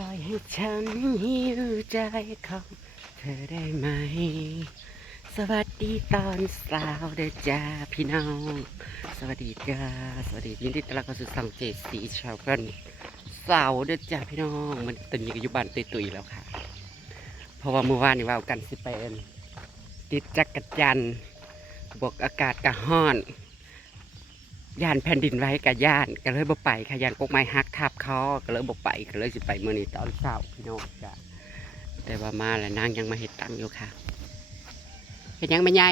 ล่อยให้ฉันหิวใจของเธอได้ไหมสวัสดีตอนสาวเด้อจ้าพี่น้องสวัสดีจ้าสวัสดียินดีต้อนรับเข้าสู่ช่องเจสีชาวกันสาวเด้อจ้าพี่น้องมันตอนนี้ก็อยู่บ้านตุยๆแล้วค่ะเพราะว่าเมื่อวานนี่ว่ากันสิเป็นติดจักรจันทร์บวกอากาศกะฮ้อนย่านแผ่นดินไหวกับย่านก็เลยบ่ไปค่ะย่านกกไม้ฮักทับคอก็เลยบ่ไปก็เลยสิไปมื้อนี้ตอนเช้าพี่น้องจ้ะแต่ว่ามาแล้วนางยังมาเฮ็ดตังอยู่ค่ะเฮ็ดยังไม่ใหญ่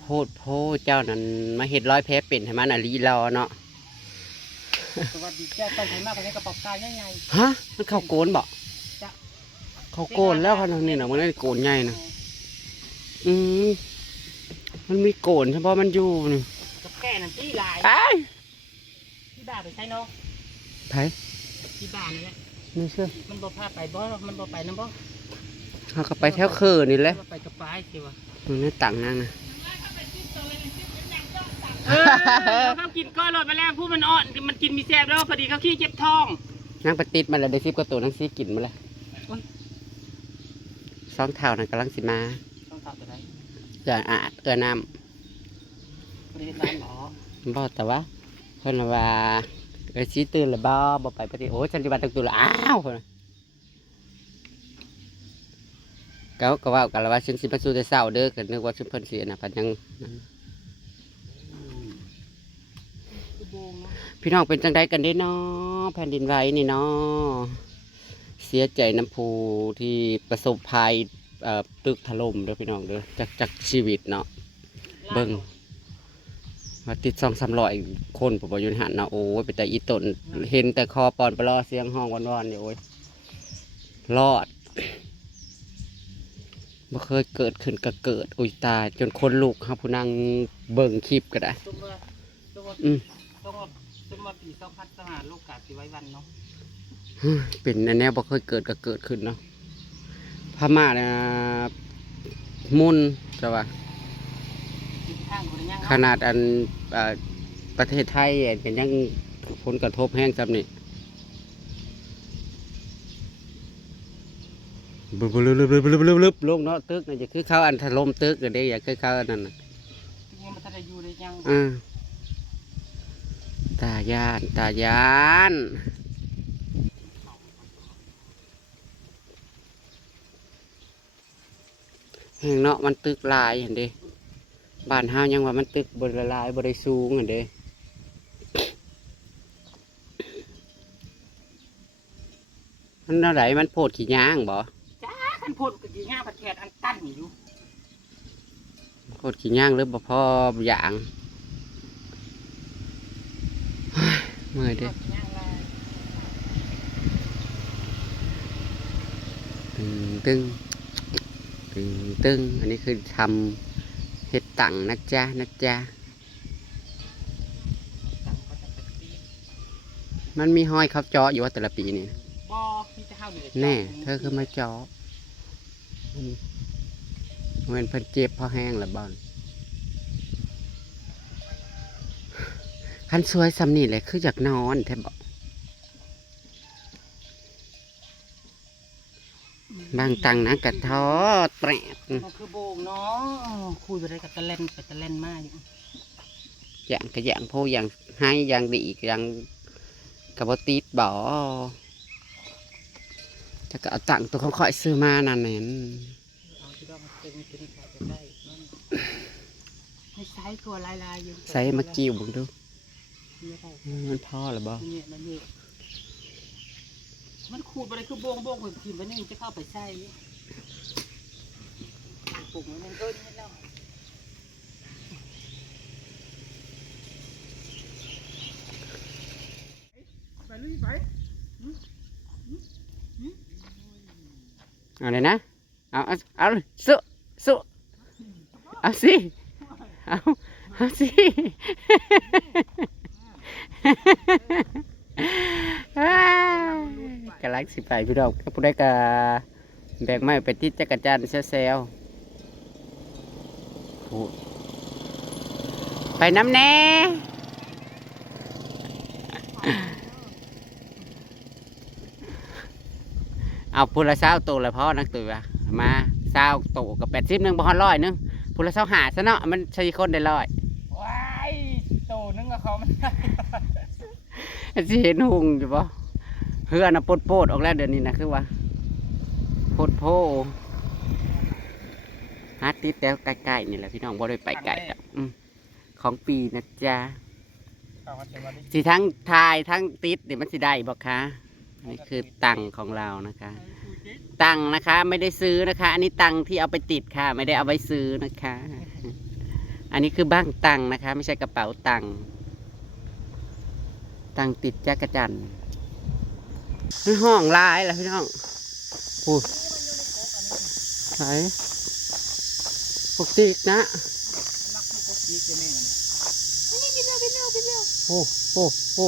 โพดโพเจ้านั่นมาเฮ็ดร้อยแพ้เป็นให้มันอะลีรอเนาะสวัสดีเจ้าตั้งใจมากกว่านี้กระเป๋ากายใหญ่ฮะมันเข้าโกนบ่เข้าโกนแล้วค่ะนี่น่ะมันได้โกนใหญ่น่ะมันมีโกนเฉพาะมันอยู่นี่กับแก่นั่นที่ลายที่บ้าไปใช่เนาะไผที่บ้านนั่นแหละนี่เชื่อมันบ่พาไปบ่มันบ่ไปน้ำบ่เขาก็ไปแถวคือนี่แหละไปกับป้ายสิวะมันไม่ตังนั่งนะเขากินก้อนรถมาแล้วผู้มันอ่อนมันกินมีแซ่บแล้วพอดีเขาขี้เจ็บท้องนั่งไปติดมันเลยได้10 กว่าตัวนั่งซีกินมาเลยสองเท่านั่นกำลังสิมาต้องถอดตัวไหนอย่าอาดเกลือน้ำบริษัทหรอบ่แต่ว่าเพิ่นว่าซีตื่นแล้วบ่ไปปฏิโอ้ฉันจะมาตั้งตัวแล้วอ้าวเพิ่นก็ว่ากันแล้วว่าฉันสิมาสู่แต่เช้าเด้อก็นึกว่าฉันเพิ่นสิน่ะเพิ่นยังพี่น้องเป็นจังไดกันเด้เนาะแผ่นดินไหวนี่เนาะเสียใจน้ำผู้ที่ประสบภัยตึกถล่มเด้อพี่น้องเด้อจากชีวิตเนาะเบิ่งมาติด200-300 คนผมบอกอยู่ในหันนะโอ้ยไปแต่อีตนเห็นแต่คอปอนไปรอเสียงห้องวันๆเนี่ยโอ้ยรอดบ่เคยเกิดขึ้นก็เกิดอุ้ยตายจนคนลูกครับผู้นั่งเบิ่งคลิปก็ได้ต้องมาปี2025ลูกกาสิไว้วันเนาะเป็นแนวบ่เคยเกิดก็เกิดขึ้นเนาะพม่าเนี่ยมุนจะว่าขนาดอันประเทศไทยเป็นยังผลกระทบแห้งจำนี่บึบลงเนาะตึกนี่จะคือเขาอันถล่มตึกกันได้อย่าคือเขาอันนั้นตายานแห้งเนาะมันตึกลายเห็นดิบ้านเฮายังว่ามันตึกบนละลายบริสูงเห็นดิมันอะไรมันโพดขี้ย่างบ่จ้ามันโพดขี้ย่างผัดแขกอันตั้นอยู่โพดขี้ย่างหรือบ่พออย่างเมื่อยดิตึงอันนี้คือทำเห็ดตังนะจ๊ะมันมีห้อยเขาเจาะอยู่ว่าแต่ละปีนี่แน่เธอคือมาเจาะเหมือนเพิ่นเจ็บพอแห้งละบอลคันสวยสำนี่เลยคืออยากนอนแทบบอกบางตังนะกระท้อแตรดคือโบงเนาะคุยไปได้กับตะเล่นมากอย่างกระอย่างโพอย่างให้อย่างดีอย่างกระบติดบ่จะก็เอาตังตัวเขาค่อยซื้อมานั่นเองใช้ตัวลายอยู่ใส่มากิ้วบุ้งดูมันพอหรือบ่มันขูดอะไรคือโบงเหมือนทีมวันนี้จะเข้าไปใส่ปลูกมันก็นี่แล้วไปลุยไปเอาเลยนะเอาเลยสู้เอาสิเอาสิกำลังสิไปพี่ดอกผู้ใดก็แบกไม้ไปติดจักรจันทร์เซลไปน้ำแน่ เอาพูละ20ตัวละพ่อนักตัวมา20ตัวกับ80นึงบ่ฮอด100นึงพูละ25ซะเนาะมัน4คนได้100 ว้ายโตนึงกับเขามัน สิเห็นหุงอยู่บ่เฮือน่ะโปดๆออกแล้วเดี๋ยวนี้นะคือว่าโพดโพหาติดแต่ใกล้ๆนี่แหละพี่น้องบ่ได้ไปไกลดอกของปีนะจ๊ะสิทั้งทายทั้งติดเดี๋ยวมันสิได้บ่คะนี่คือตังของเรานะคะตังนะคะไม่ได้ซื้อนะคะ อันนี้ตังที่เอาไปติดค่ะ ไม่ได้เอาไว้ซื้อนะคะ อันนี้คือบ้างตังนะคะ ไม่ใช่กระเป๋าตังตังติดจักรจันทร์ห้องลายแล้วพี่น้องโอ้ไหนปกตินะโอ้โอ้โอ้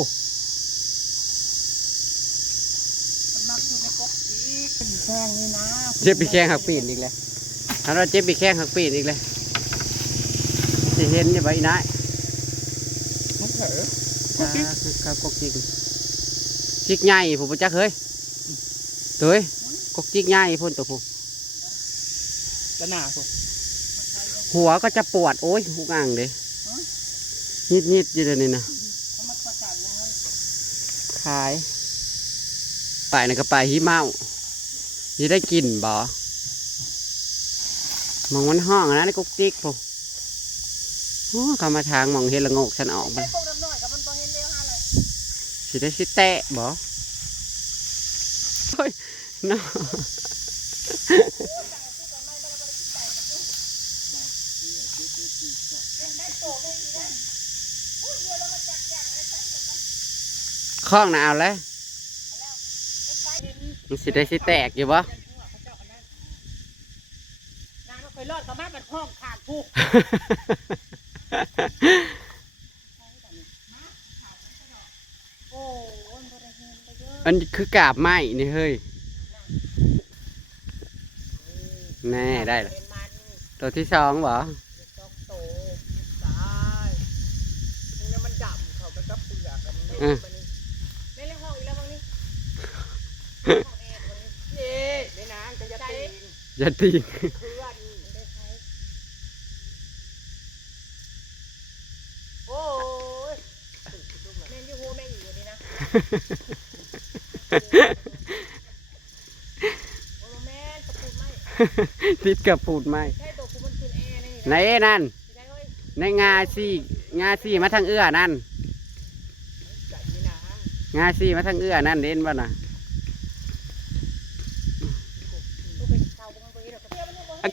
แข้งนี่นะ เจ็บปีแข้งหักปีนอีกแล้วถ้าเราเจ็บปีแข้งหักปีนอีกเลยจะเห็นยังไงนะ มันเถอะ ครับกกจิกจิกใหญ่ผมจักเฮ้ยตัวกกจิกใหญ่พ่นตัวผม กระหน่าผม หัวก็จะปวดโอ้ยหุกอ่างเลยนิดอยู่เลยวนี่นะขายไปนะก็ไปหิเมาจะได้กินบ่มองมันห้องนะในกกจิกผมเข้ามาทางมองเห็นละงกฉันออกมาสิได้สิแตะบ่โอ้ยน้อข้องน่ะเอาเลยมันสิได้สิแตกอยู่บ่ นางก็เคยรอดกับแม่เป็นห้องขาดผู้ มันคือกาบไม้นี่เฮ้ยแน่ได้ละตัวที่2บ่อย่าตีโอ้ยแม่งยูโฮแม่งอยู่นี่นะโอ้แม่งตะปูไม่ ติดกับปูดไม้ ใช่ตัวกูมันคือแอร์นี่ ไหนนั่นในงาซี่มาทางเอื้อนั่นงาซี่มาทางเอื้อนั่นเด่นบ่น่ะ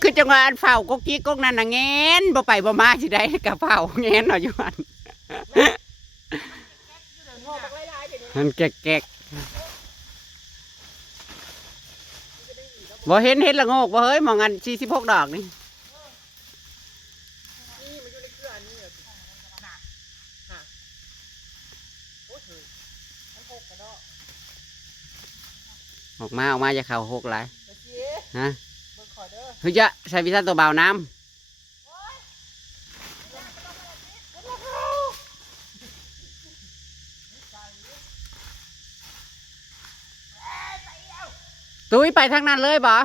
คือจังหวะอันเฝ้ากกกี้กกนั่นน่ะแงนบ่ไปบ่มาสิได้กับเฝ้าแงนเอาอยู่อันมันแก๊กๆบ่เห็นละโงกบ่เฮ้ยมองอัน46ดอกนี่ออกมาอย่าเข่าหกหลายฮะเฮ้ยจะใช้วิชาตัวเบาน้ำตุ้ยไปทางนั้นเลยบ่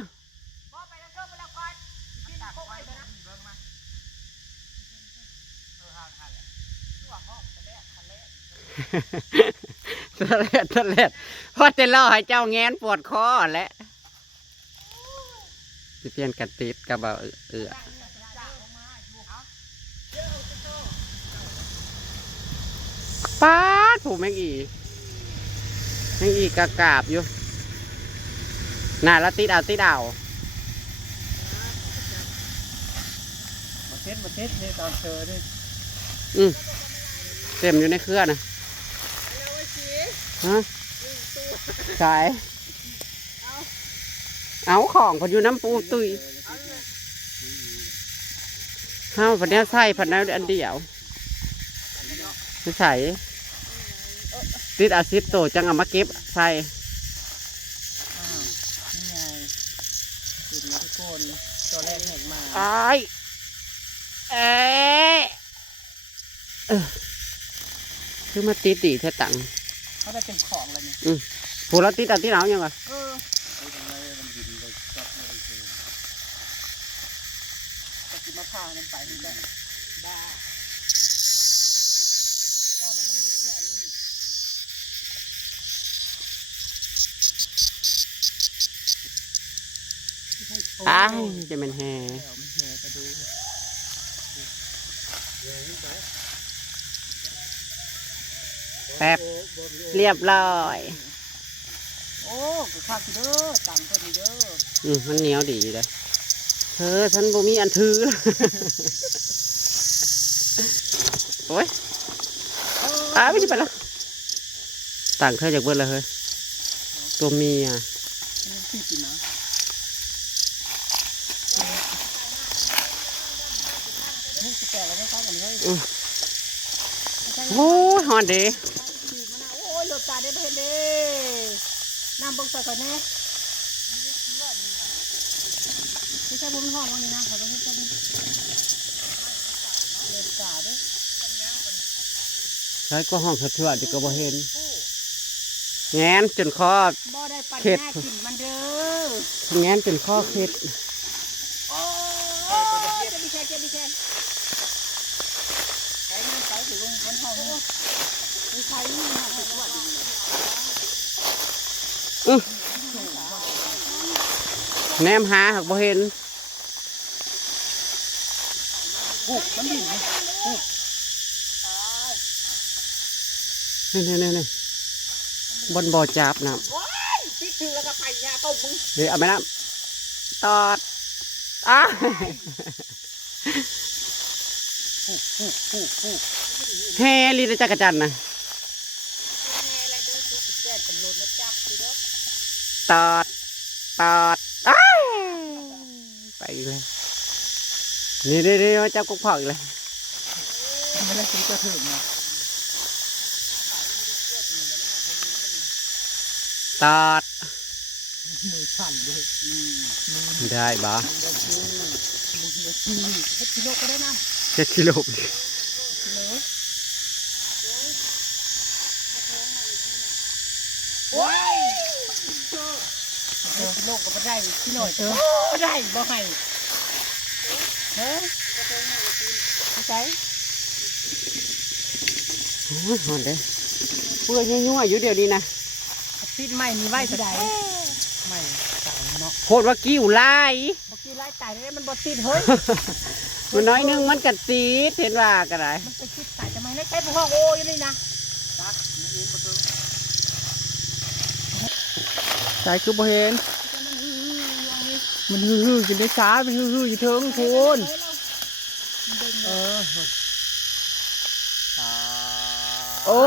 ทะเลพอจะล่อให้เจ้าแงนปวดคอแหละจะเปลี่ยนกันติดกับป้าถูกแมงอีกากาบอยู่น่าแล้วติดเอา มาเช็ดนี่ตอนเจอนี่ เต็มอยู่ในเครื่องนะฮะสายเอาของพออยู่น้ำปูตุยข้าวผัดแนวไส้ผัดแนวอันเดียวไม่ใส่ติดอาซิดโตจังเอามาเก็บใส่ นี่ไงติดมาทุกคนตัวแรกแหกมา ไอ้คือมาติดดีแท้ตัง เขาได้เป็นของอะไรเนี่ย ผู้เราติดเอาที่หนาวยังไง ข้าวมันไปมันก็บ้าแต่ตอนนั้นมันไม่เชื่อนี่ อ้ายจะเป็นแฮ แล้วมันแห่กระดู แป๊บเรียบร้อย โอ้กูข้าวสิเด้อตังคนนี้เด้อ มันเหนียวดีเลยเธอฉันบ่มีอันถือ โอ้ยไม่ใช่ไปละต่างเธอจากเบิดเลยเฮ้ยตัวเมีย มันขี้กินนะนี่สิแก่แล้วไม่ใช่กันเลย โอ้ยฮอนเด้ ขี่มันนะโอ้ยหลบตาได้เห็นเด้น้ำเบิ่งใส่ก่อนแน่ไม่ใช่บุ้มห้องวันนี้นะขอต้องให้เจ้าดิหลบตาเด้ ใช้ก็ห้องเถื่อนๆที่ก็บ่เห็นแงนจนคอ บ่ได้ปัญ เข็ด ญากินมันเด้อ แงนจนคอเคล็ด โอ้จะมีแค่ไปน้ำไปถึงบนห้องไม่ใช่นี่นะถึงว่าดี แนมหาหักบ่เห็น มันดิ่ง นี่บนบ่อจับนะ ว้ายปิดถึงแล้วก็ไปยาต้มมึง เดี๋ยวเอาไปน้ำตอดแฮลีนะจักรจันทร์นะ แม่อะไรเด้อสุดแก่ตำรวจมาจับทีเด้อ ตอดไปอีกเลยนี่มาจับกุ๊กพอกอีกเลย ไม่ได้ซื้อกระถึงนะ ตอด มือสั่นเลย ได้บ่ มือขี้เฮ็ดกิโลก็ได้นะ 7 กิโล ว้ายกิโลก็ไม่ได้กิโลเจอไม่ได้บ่ให้เฮ้ยใช่ โอ้ยหอนเด้เพื่อนยั่วๆอยู่เดี๋ยวนี้นะ ปิดใหม่มีไว้เท่าใดไม่ตายเนาะ โคตรว่ากิ้วลาย เมื่อกี้ไล่ตายได้มันบ่ติดเฮ้ย มันน้อยนึงมันกัดซีดเห็นว่าก็ได้ มันไปคิดตายทำไมไม่ใช่พวกห้องโอ้ยนี่นะ ใช่คือบ่เห็นมันฮือๆกินได้ช้ามันฮือๆอยู่เทิงคุณ โอ้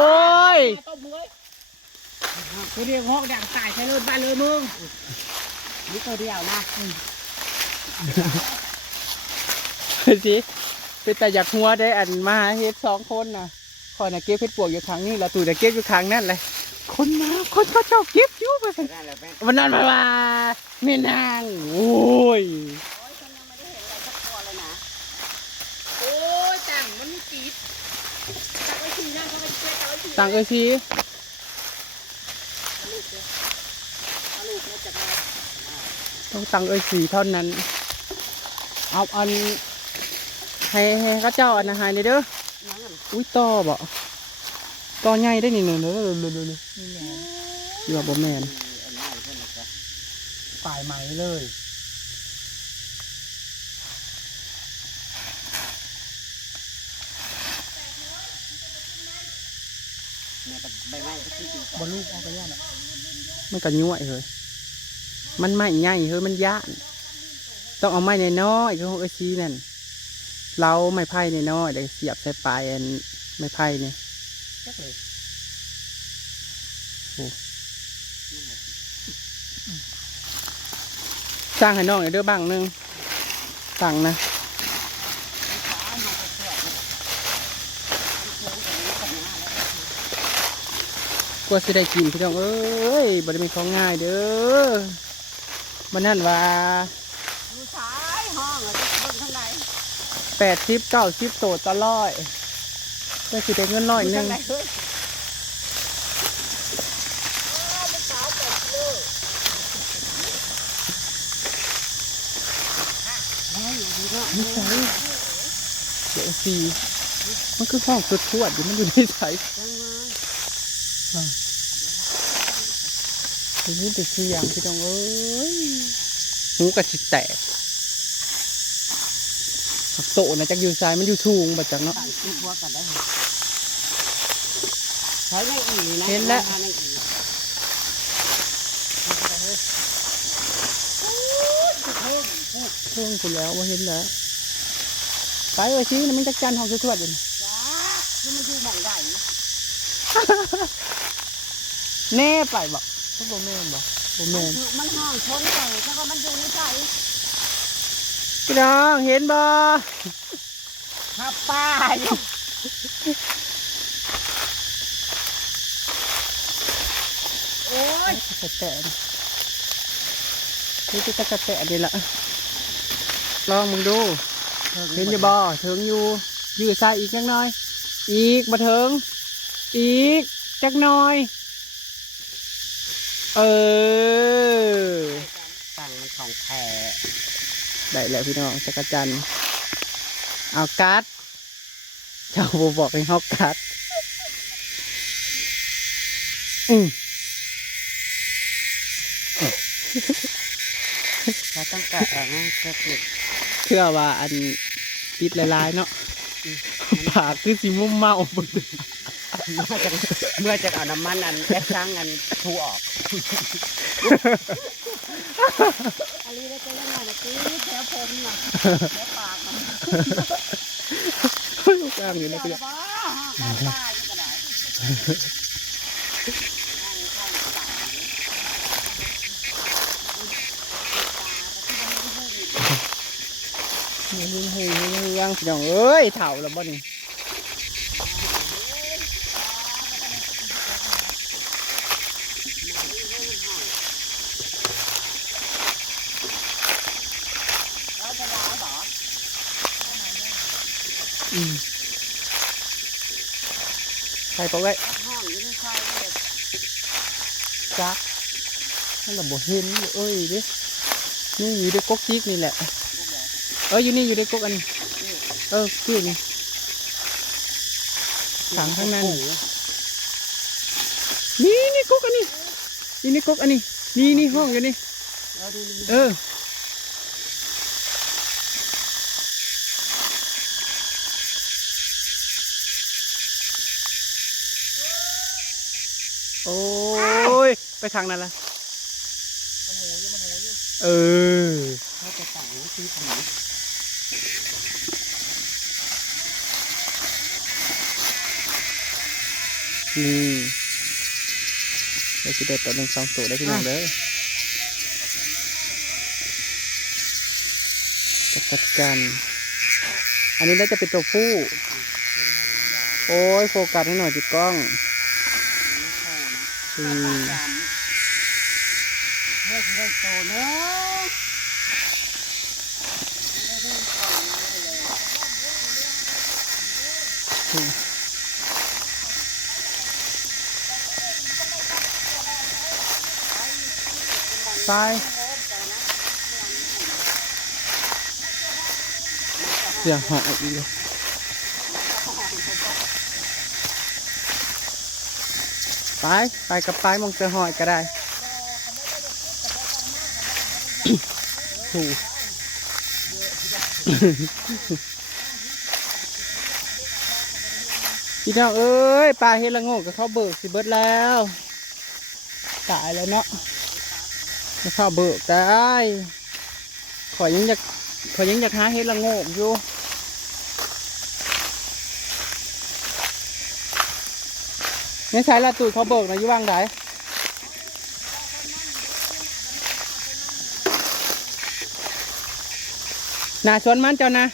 ย ต้มมึงเลยไปเรียกห้องด่างตายใช่เลยบ้านเลยมึง นี่ตัวเดียวนะ สิเป็นแต่อยากหัวได้อันมาหาเฮ็ด2 คนน่ะคอยน่ะเก็บเฮ็ดปวกอยู่ครั้งนี้แล้วตู่น่ะเก็บอยู่ครั้งนั่นเลยคนมาเจ้าเก็บอยู่ไปซั่นวันนั้นมาว่าแม่นางโอ้ย โอ้ยต่างมันมีปีดตักไว้ทีนะเขาไปเช็ดเอาไว้ที ตังเอ้ยสิ ลูกมาจากไหน ต้องตังเอ้ยสิเท่านั้น เอาอันให้เขาเจ้าอันอาหารนี่เด้ออุ้ยต่อบ่ต่อใหญ่ได้นี่เนอะๆๆ นี่แหละ ๆที่ว่าบ่แม่น ฝ่ายใหม่เลย ใบไม้ก็ที่ บอลลูกเอาไปย่าน่ะ มันก็ยั่วเฮ้ยมันไม่ใหญ่เฮ้ยมันย่านต้องเอาไม้น้อยๆคือของเอ้ยสินั่นเราไม้ไผ่น้อยๆเดี๋ยวเสียบใส่ปลายอันไม้ไผ่นี่ จักเลย สร้างให้น้องหน่อยเด้อบ้างหนึงสั่งนะกลัวสิได้กินพี่น้องเอ้ยบ่ได้เป็นของง่ายเด้อมันนั่นว่า ดูสายห้องอ่ะจะเบิ่งข้างใน 80-90โตตลอดก็สิได้เงิน100 ดู นึ ข้าง งในเฮ้ยมันสาวแปดกิโล สีมันคือห้องสุดทวดอยู่มันอยู่ในสายทีนี้แต่เสียงพี่น้องเอ้ยหูกระชิแตกผักโตนะจากอยู่ซ้ายมันอยู่สูงบัดจังเนาะ ต่างคิดว่ากันได้ใช้ไม่อีนะ เห็นแล้วเพิ่งคุณแล้วว่าเห็นแล้วไปเลยชี้มันจักจันห้องสุดทวดอยู่ จ้าแล้วมันอยู่หม่องใด แน่ไปบอกเขาบอกแม่นบอกบอกแม่น มันห้องชนใจแล้วก็มันอยู่ในใจ พี่น้องเห็นบ่ ขับป้าอยู่โอ้ย ตะกะแตนนี่คือตะกะแตนนี่แหละลองมึงดูเห็นอยู่บ่เถิงอยู่ยืดซ้ายอีกจักหน่อย อีกมาเถิงอีกจักหน่อย ตั้งมันของแท้ ได้แล้วพี่น้องจักรจันทร์เอากัดเจ้าบบอกให้เขากัดเราต้องแกะออกนะเพื่อปิด เชื่อว่าอันปิดลายๆเนาะปากคือสีมุมเมา เมื่อจะเอาน้ำมันอันแอปช้างอันทูออกอันนี้ได้จะยังไงนะตีแถวผมน่ะแถวปากมัน กลางอยู่นะพี่ บ้าข้างป้าอยู่ก็ได้ยังพี่น้องเอ้ยเถ่าแล้วบ่นี่ใครปะไว้ ห้องอยู่ในซอยเลย จักนั่นแหละบ่เห็นเอ้ยดินี่อยู่ในก๊กจิ๊กนี่แหละอยู่นี่อยู่ในก๊กอันนี้คือนี่ถังข้างนั้นนี่ก๊กอันนี้นี่ก๊กอันนี้นี่ห้องอยู่นี่โอ้ยไปทางนั้นละมันหูอยู่เขาจะสั่งซื้อผง นี่ได้สิได้ตัวหนึ่งสองตัวได้พี่น้องเลยจัดการอันนี้น่าจะเป็นตัวผู้โอ้ยโฟกัสให้หน่อยจิกล้องเฮ้ยได้โตเนาะไปเสียงหายอีกไปกับไปมองเจอหอยก็ได้ถูกพี่น้องเอ้ยปลาเฮลังโง่กับเขาเบิกสิเบิดแล้วตายแล้วเนาะมาเข้าเบิกได้ขอยังอยากหาเฮลังโง่อยู่ในสายละตูดเขาเบิกนะอยู่ว่างไหนหนาชนมันเจ้านะ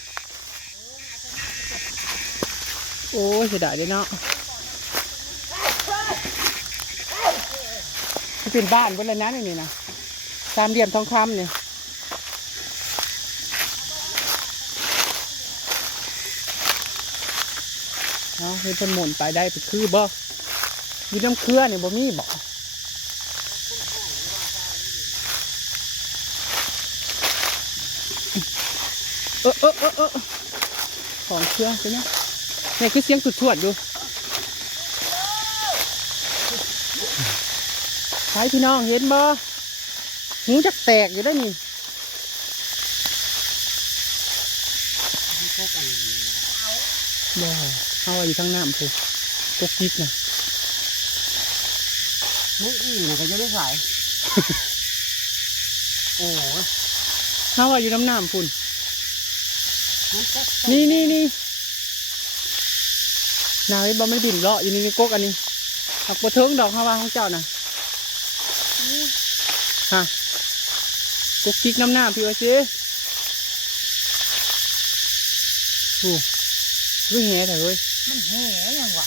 โอ้ยเสียดายเลยเนาะที่เป็นบ้านบนเลยนะนี่นะสามเหลี่ยมทองคำเนี่ยเอาให้เป็นหมุนไปได้ไปคือบ่มีน้ำเครือเนี่ยบ่มีบ่ ของเครื่องใช่ไหมนี่คือเสียงสุดชวดอยู่ใช่พี่น้องเห็นบ่หูจักแตกอยู่ได้นี่ พวกอันนี้นะ บ่เอาอยู่ทั้งน้ำพูกกกิ๊กนะ ไม่อีนะก็ยังไม่ใส่ โอ้ย เอาอยู่น้ำพุ่น มันก็ นี่นายบ่ไม่บินเลาะอยู่นี่กกอันนี้หักบ่เทิงดอกฮาวาของเจ้าน่ะฮะกกกิ๊กน้ำพี่ว่าสิโอ้คือแห่แต่เฮ้ย มันแห่ยังวะ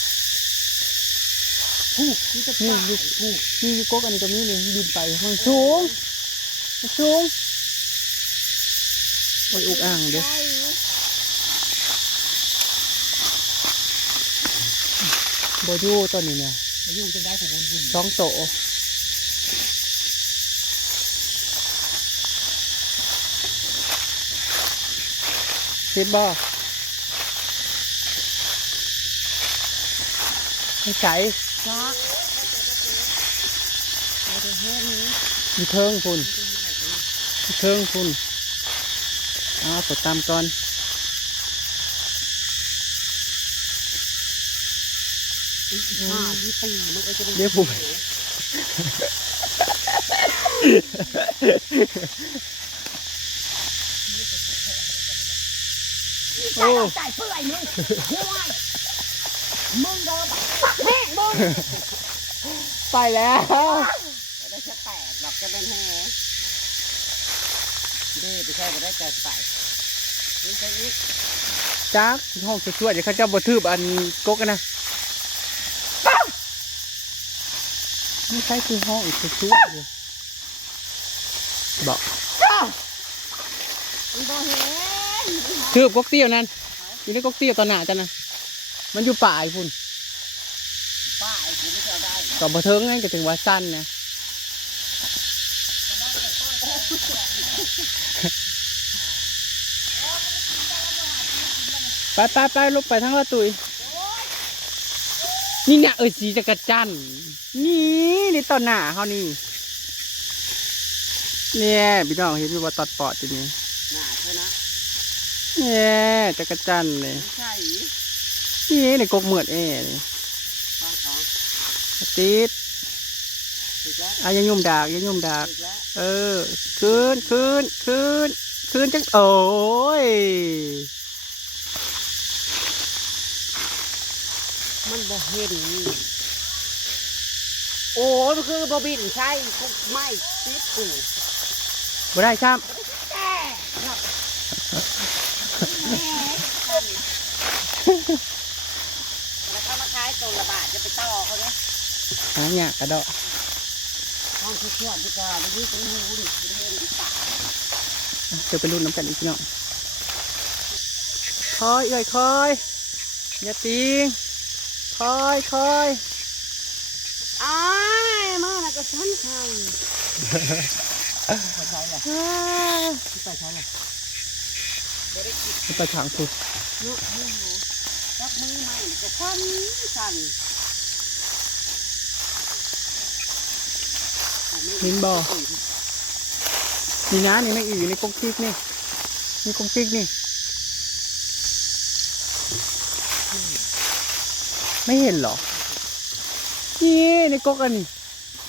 นี่จะนี่อยู่นี่อยู่กกอันนี้ตรงนี้นี่บินไปมันสูงโอ้ยอุกอ่างเด้อบ่อยู่ตอนนี้เนี่ย มาอยู่จังได้ผู้บุญบุญ สองโตเห็นบ่ไม่ใช่ จ้าไม่ได้เห็น มีเทิงพุ่นมีเทิงพุ่นปวดตามก่อน ที่ตีมันก็จะเป็น เดี๋ยวผมโอ้ ใจเปื่อยมึงห่วยมึงโดนปักแห้งมึง ไปแล้ว ได้จะแตกหรอกจะเป็นแห่นี่ไปใช่ไปได้แต่ใส่นี่ใช่อีก จักห้องสวยๆเดี๋ยวเขาจะบ่ทืบอันกกนะไม่ใช่คือห้องอีกสวยๆเลยบอก มึงโดนเห็น ทืบกกเตี้ยวนั่นอยู่ในกกเตี้ยวตอนหน้าจันนะมันอยู่ป่าไอ้พุ่น ป้าไอ้ผมไม่เอาได้ ก็บ่เทิงไงก็ถึงว่าสั้นนะไปลงไปทั้งละตุยนี่เนี่ยสีจักรจันทร์นี่ตอนหน้าเขานี่เนี่ยพี่น้องเห็นว่าตัดปอดอยู่นี่ หน้าเท่านะ เนี่ยจักรจันทร์เลย ไม่ใช่ นี่ในกกเหมือดนี่ อ๋อ ติด ถูกแล้ว ยังยุ่มดาก ถูกแล้ว คืนจังโอ้ย มันบ่เห็นโอ้มันคือบบินใช่ไม่ติดกู บ่ได้ช่ำ แล้วเขามาขายตัวละบาทจะไปต่อเขาเนี่ย หาเนี่ยกระดอก ห้องทุกส่วนทุกการแล้วนี่เป็นหูดิเป็นเห็นที่ตา เดี๋ยวไปรุ่นน้ำกันอีกพี่น้องคอยอย่าตีงคอย อ้ายมาแล้วก็ชั้นไทยไปใช้เลยไปใช้เลย ไปถางสุด เนาะโอ้โหจับมือใหม่จะสั่นหินบ่อนี่นะนี่ไม่อยู่ในกงติ๊กนี่นี่กงติ๊กนี่ไม่เห็นหรอนี่ในกกอัน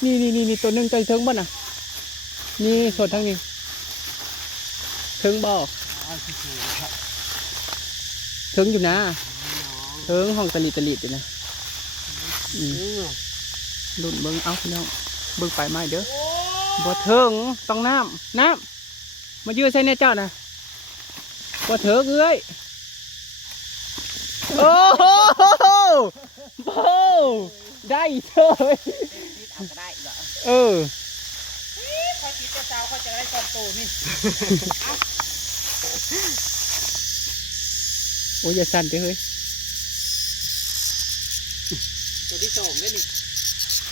นี้นี่ตัวหนึ่งใจเทิงบ่น่ะนี่ส่วนทั้งนี้เทิงบ่เทิงอยู่นะเทิงห้องตะลิดอยู่นะรุ่นเบิ้งเอาพี่น้องเบิ้งไปไม้เด้อบ่เทิงต้องน้ำมายืดใส่ในเจ้านะบ่เทิงเอ้ยโอ้โหได้เฉย เอาก็ได้เหรอ เออ พอติดจะเจ้าเขาจะได้กอบโตนี่ โอ้ยอย่าสั่นเด้อเฮ้ย ตัวที่สองเลยนี่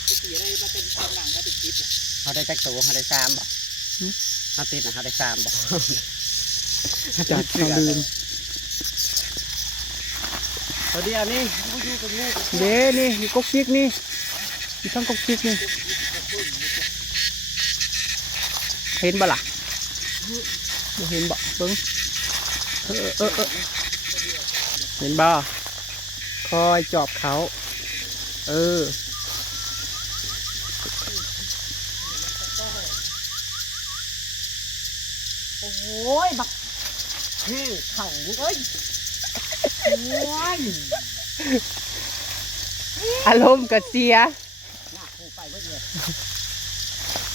จะสีอะไรมาเป็นความหลังมาเป็นคลิปอ่ะ เขาได้จักตัวเขาได้3บ่เขาติดนะเขาได้3บ่ จัดเขาลืม ตัวเดียวนี่เด้นี่มีก๊กกิ๊กนี่มีทั้งก๊กกิ๊กนี่เห็นบ่ล่ะบ่เห็นบ่เบิ้งเห็นบ่คอยจอบเขาโอ้ยบักแห้งเข่าเอ้ยโอ้ย อารมณ์ก็เสีย หน้าคู่ไปเว้ยเลย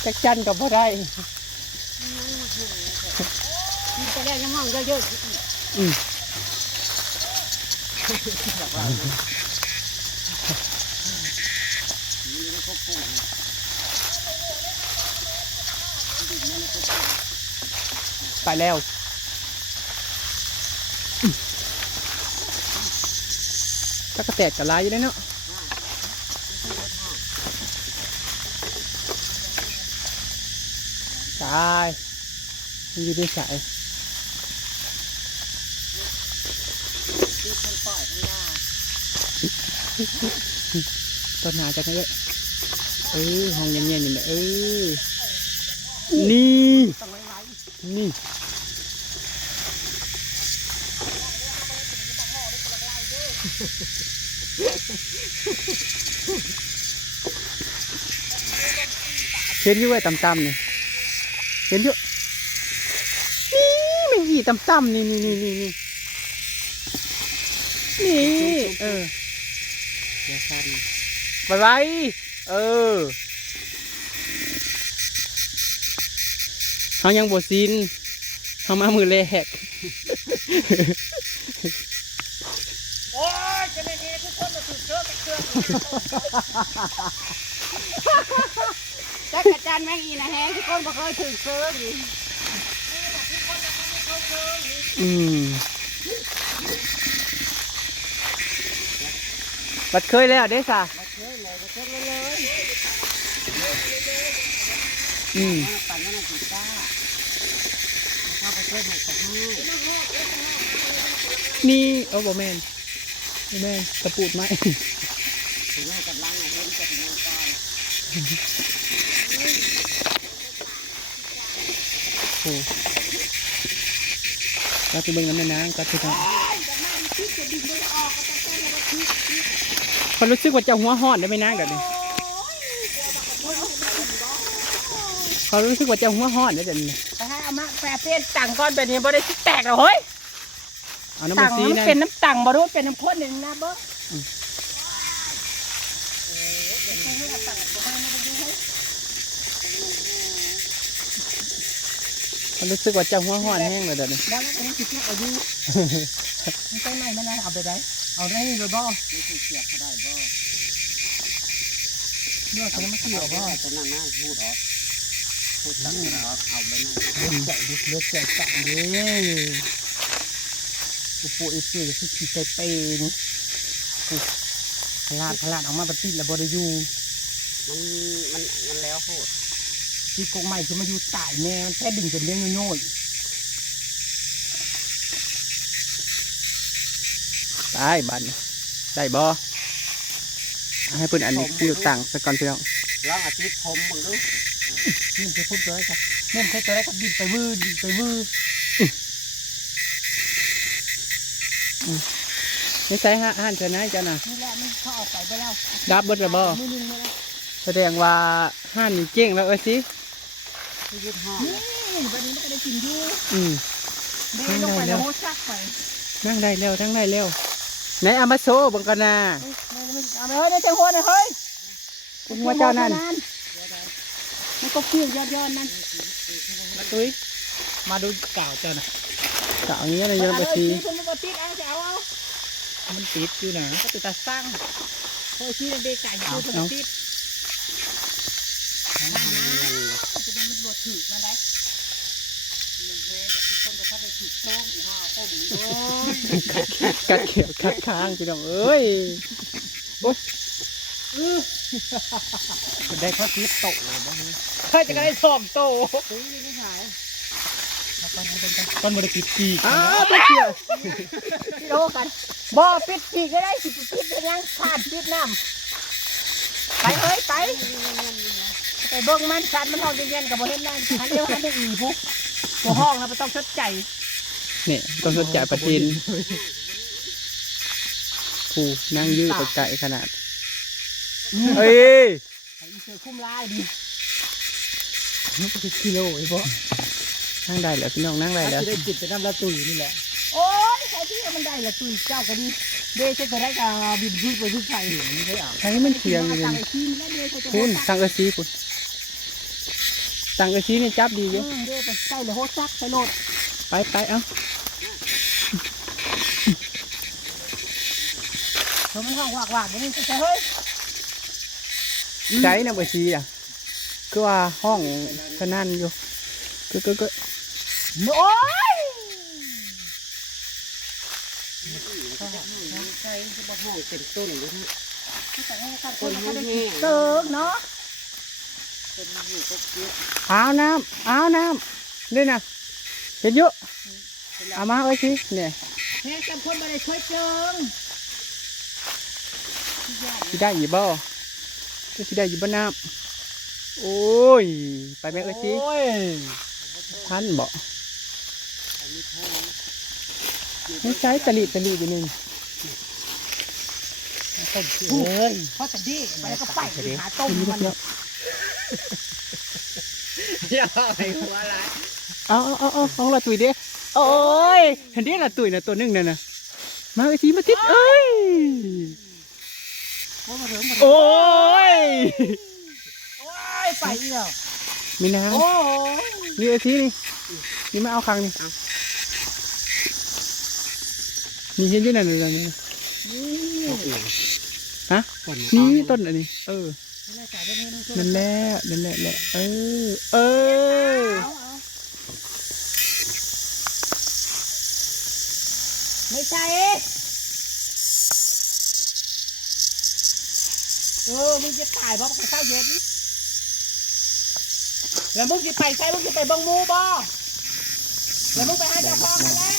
จักจันกับบ่ได้ กินไปแล้วยังห้องเยอะๆอีก ไปแล้วจักกระแตกกระลายอยู่ได้เนาะตายมันอยู่ในสาย ตีคนปล่อยข้างหน้า ต้นหาจากไหนห้องเย็นๆอยู่เนี่ยนี่ ต้องไว้ นี่เห็นอยู่ไว้ต่ำๆนี่เห็นอยู่นี่ไม่หีต่ำๆนี่อย่าสั่น ไปไว้เขายังบวซินเขามามือแรก โอ้ยจะไม่เห็นทุกคนมาถูกเชื่อกับเครื่องจักรจันแม่งอีนะแฮงทุกคนบ่เคยถึงเชื่อดิ บัดเคยแล้วเด้ซ่ะ มาเคยเลยมาเคยเลย ปั่นมันติดตาเข้าไปช่วยให้กับให้ นี่บ่แมนตะปูดไหม ถึงแม่กับล้างเห็นจะถึงงานก่อน โอ้ก็จะเบิ่งน้ำในน้ำก็จะทำเขารู้สึกว่าจะหัวห้อนได้ไหมนางแบบนี้เขารู้สึกว่าจะหัวห้อนได้แบบนี้ ไปให้อามาแปรเปลี่ยนตังก้อนแบบนี้บ่ได้สิแตกหรอเฮ้ย เอาน้ำ ตั มัน ง ซี มัน นะ เป็นน้ำตังบ่รู้เป็นน้ำข้นหนึ่งนะเบ้อ เขารู้สึกว่าจะหัวห้อนแห้งเลยแบบนี้ บ่แล้วตอนนี้สิแค่อายุมันไปไหนมันนะเอาไปได้เอาได้เลยบ่มีสิเสียบเขาได้บ่เนื้อตัวนั้นมันเกี่ยวบ่ตัวนั้นนะพูดออกพูดตังออกเอาไปนั่นเลือดใจสั่งเด้อุปูอีปีคือขี้ใจเป็นพลาดออกมาปฏิแล้วบ่ได้อยู่ มันแล้วโหด ตีกงใหม่คือมาอยู่ตายแม่มันแค่ดึงจนเลี้ยงโย่อย ได้บันได้บ่ให้เพิ่นอันนี้ฟิวตังไปก่อนพี่น้อง ลองอาทิตย์ผมมึงดู นี่จะพูดเลยครับนี่มันแค่ตัวแรกก็บินไปวื้อไม่ใช่ห้านเจอไหนจ้ะน่ะ นี่แหละมันเขาออกไปแล้ว ดับเบิดระบ่ มือนึงมาแล้ว แสดงว่าห้านนี่เจ๊งแล้วสิ ที่ยืดห้อง นี่วันนี้ไม่ได้กินอยู่ Ừ. เด้ลงไปแล้วโหซักไป นั่งได้แล้วทั้งได้แล้วไหนเอามาโซ่บังกันนะ เอาไปเฮ้ยได้จังหัวนะเฮ้ย คุณว่าเจ้านั่น มันก็เกี่ยวยอดนั่น มาตุ้ยมาดูเก่าเจ้าน่ะเก่าอย่างเงี้ยเลยยังไปที คุณมันติดเอาจะเอา มันติดอยู่นะ ก็ติดตาสร้างโอ้ยที่เด็กไก่อยู่คุณติดนั่นนะจะได้มันบดถือมาได้กัดเขียวกัดค้างพี่น้องเอ้ยโอ๊ย ได้ข้อติดโตเลยบ้างเฮ้ยจะได้สอบโต เ ต้นบริกิตปีก ไปเกี่ยว พี่โดกันบ่ปิดปีกก็ได้สิปิดยังขาดปิดน้ำไปเฮ้ยไปเบิ่งมันสัตว์มันห้องเย็นๆกับบ่เห็นนั่นอันเดียวอันเดียวอีปุ๊บตัวห้องเราไม่ต้องชดใจ นี่ต้องสนใจประเด็นผู้นั่งยืดตกใจขนาดเฮ้ย ไอ้เสือคุ้มลายดิกิโลไอ้พ่อ นั่งได้แล้วพี่น้องนั่งได้แล้ว ที่ได้จิตไปน้ำละตุยนี่แหละโอ้ยใครที่มันได้ละตุยเจ้าก็ดีเด้จะได้กับบินพึ่งไปพึ่งไทยนี่ได้อ่ะ ใช้มันเทียงอยู่เลยคุณตังกะซีคุณตังกะซีนี่จับดีเยอะ เด้ไปใกล้เลยโฮซักไปโหลด ไปเอ้า มันห้องวากๆนี่จะเฮ้ย ใช้นะกะซีอ่ะคือว่าห้องขนาดอยู่ก็ โอ้ย ใช่จะมาห้องเต็มต้นเลยนะ คนแห้งเติร์กเนาะ คนอยู่ก็เยอะ เอาน้ำนี่นะเห็นเยอะเอามาเอ้ยสิเนี่ย แม่จำคนมาได้ช่วยเจิง สิได้อยู่บ่ก็สิได้อยู่บ่น้ำโอ้ยไปแม่เอ้ยสิทันบ่ไม่ใช้ตะลิอยู่นี่ ต้มเอ้ยเพราะจะดีไปแล้วก็ไปหาต้มมัน อย่าไปหัวอะไร เอาของละตุยเด้โอ้ยเห็นเด้ละตุยนะตัวนึงนั่นน่ะมาเอ้ยสิมาติดเอ้ยโอ้ย ไปอีกแล้ว มีน้ โอ้ย ำนี่เอ้ยสินี่มาเอาครั้งนี่นี่เห็นอยู่นั่นเลยนี่ฮะนี่ต้นอันนี้นั่นแหละเออ ไม่ใช่มึงจะตายบ่ไปข้าวเย็นแล้วมึงจะไปใช่มึงจะไปบังมูบ่แล้วมึงไปหาเจ้าของกันแล้ว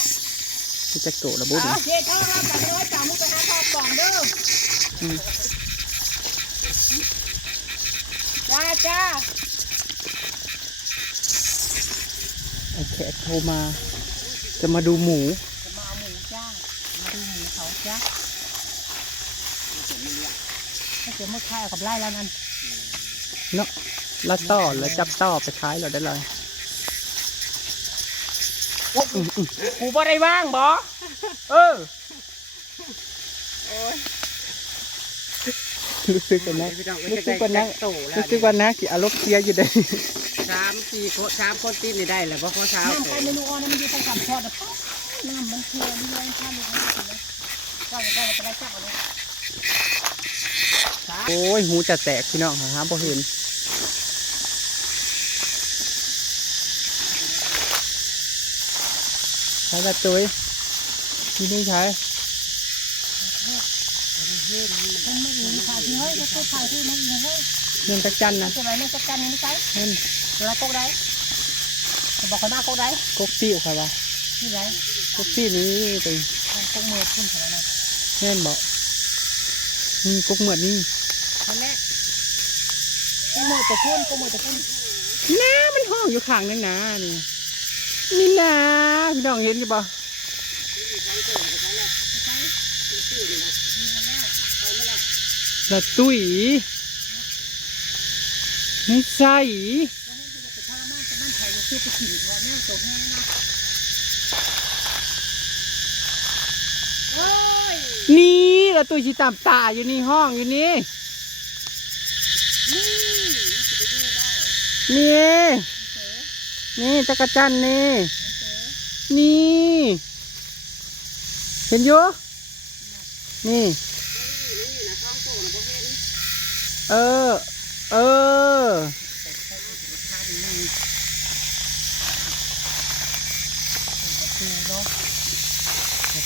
จะโกรธระบุดิ เจ๊เท่าเราจับไว้จ่ามึงไปหาทองก่อนเด้อจ้า ไอ้แขกโทรมาจะมาดูหมู จะมาเอาหมูจ้ามาดูหมูเขาจ้าถ้าเกิดมึงฆ่ากับไล่แล้วนั่น เนาะแล้วต่อแล้วจับต่อไปขายเราได้เลย กูบ่ได้ว่างบ่รู้สึกกันนะรู้สึกกันนะกี่อารมณ์เสียอยู่ได้ 3-4 คนตีนี่ได้เลยเพราะเขาเช้า น้ำไปเมนูออนมันอยู่ตรงกับทอดนะป๊อน้ำมันเคี่ยวดีเลยข้ามเลยก็จะได้ไปไล่จับเอาเลย โอ้ยหูจะแตกพี่น้องหาบ่เห็นใช้ละตุ้ยที่นี่ใช้ มันไม่มีขายที่เฮ้ยจะขายที่มันเฮ้ย เงินตะจันนะ จะไปเนี่ยจะกันนี่ใช่ เงิน แล้วโก๊กได้จะบอกเขาหน้าโก๊กได้ กกติ้วค่ะวะ ที่ไหน กกติ้วนี้ไป โก๊กมือขึ้นเท่านั้นนะ เงินบอกนี่กกเหมือนนี่ คนแรกโก๊กมือจะขึ้นโก๊กมือจะขึ้น น้ามันห้องอยู่ข้างนั่นนะนี่นะพี่น้องเห็นกี่บ่ละตุ้ยไม่ใช่นี่ละตุ้ยชีตามตาอยู่นี่ห้องอยู่นี่นี่จักรจันนี่เห็นอยู่นี่เออ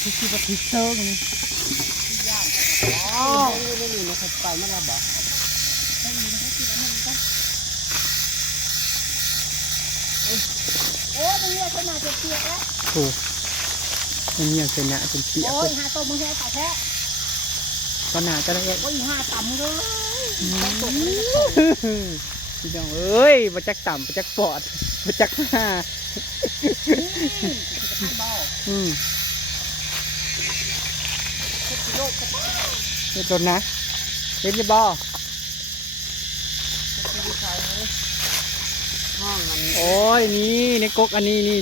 ที่คิดว่าที่เซิงนี่ อ๋อไม่มีนะไปมาแล้วบ่ โอ้ย ตรงนี้ขนาดจะเปียกแล้ว โอ้มันเงียบเสียหนะเป็นเปียก โอ้ เลย ย หาตัวมึงแค่ต่อแท้ ก็น่าจะได้ โอ้ยหาต่ำเลย พี่น้องเอ้ยมาจักต่ำมาจักปอดมาจักหน้า ท่านบอก อืม โลกกระต่าย เห็นต้นนะเห็นจะบอ ห้องมัน โอ้ยนี่ในกกอันนี้นี่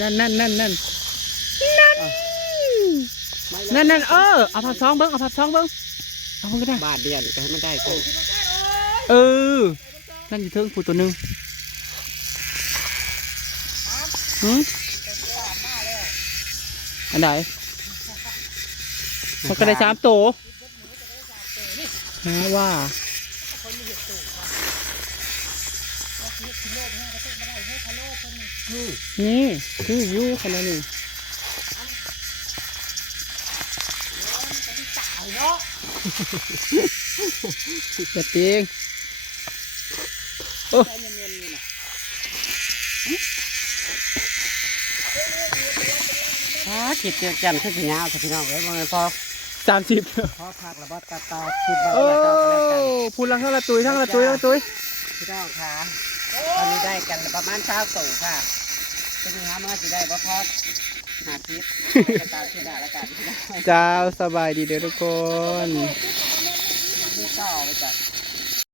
นั่นเอาผักซองเบิ้งเอาผักซองเบิ้งเอาเบิ้งก็ได้ บาทเดียวก็ให้มันได้ก็ เออนั่นอยู่เทิงผู้ตัวหนึ่งอันไหนมันก็ได้3 ตัวฮะว่านี่คืออยู่ขนาดนี้จะเตียงโอ้ คิดเจอจันขึ้นสีเงาพี่น้องเลยพอ 30 พอพักแล้วก็ตัดต่อคิดว่า โอ้ เราจะแล้วกัน พูดละทั้งละตุยทั้งละตุย พี่น้องค่ะตอนนี้ได้กันประมาณ20 ตัวค่ะจะมีหามาสิได้บ่พอหาทิพย์จะตามที่ได้แล้วกันพี่น้อง เจ้าสบายดีเด้อทุกคน นี่ต่อไปจ้ะ